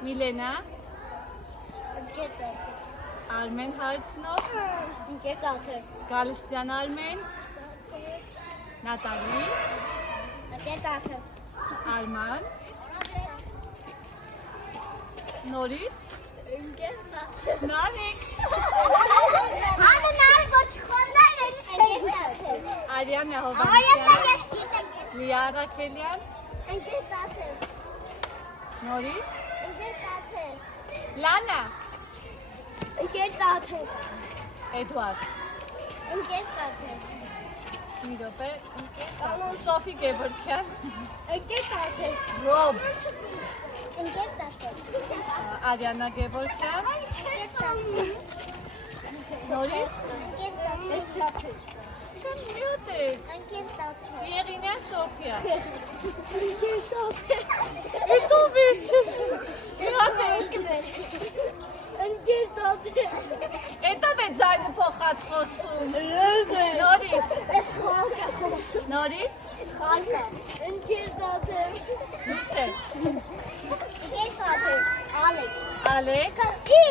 Միլենա, Ընկեր Տաթև։ Արմեն Հարությունով, Ընկեր Տաթև։ Գալստյան Արմեն, Նատալի, Ընկեր Տաթև։ Արման, Նորից, Ընկեր Տաթև։ Նարեկ, Անը նար ոչ խոնդար էլի չէր Տաթև։ Արիանա Արյանը Հովանեսյան, ես գիտեմ։ Լիա Ռաքելյան, Ընկեր Տաթև։ Նորից, Ընկեր Տաթև։ Լանա, Ընկեր Տաթև։ Էդուարդ, Ընկեր Տաթև։ մի րոպե, Սոֆի Գեբորքյան, Ընկեր Տաթև։ Ռոբ, Ընկեր Տաթև։ Արիանա Գեբորքյան, Նորից, Ընկեր Տաթև։ Չեմ միոտ է, Ընկեր Տաթև։ Եղինա Սոֆիա, Ընկեր Տաթև։ Էդո վերջը, միոտ է, Ընկեր Տաթև։ Էդո է ձայնը փոխած խոսում, Նորից, Նորից, Խալտը։ Ընկեր Տաթև։ Լուսե, Ընկեր Տաթև։ Ալեք։ Ալեք, Ի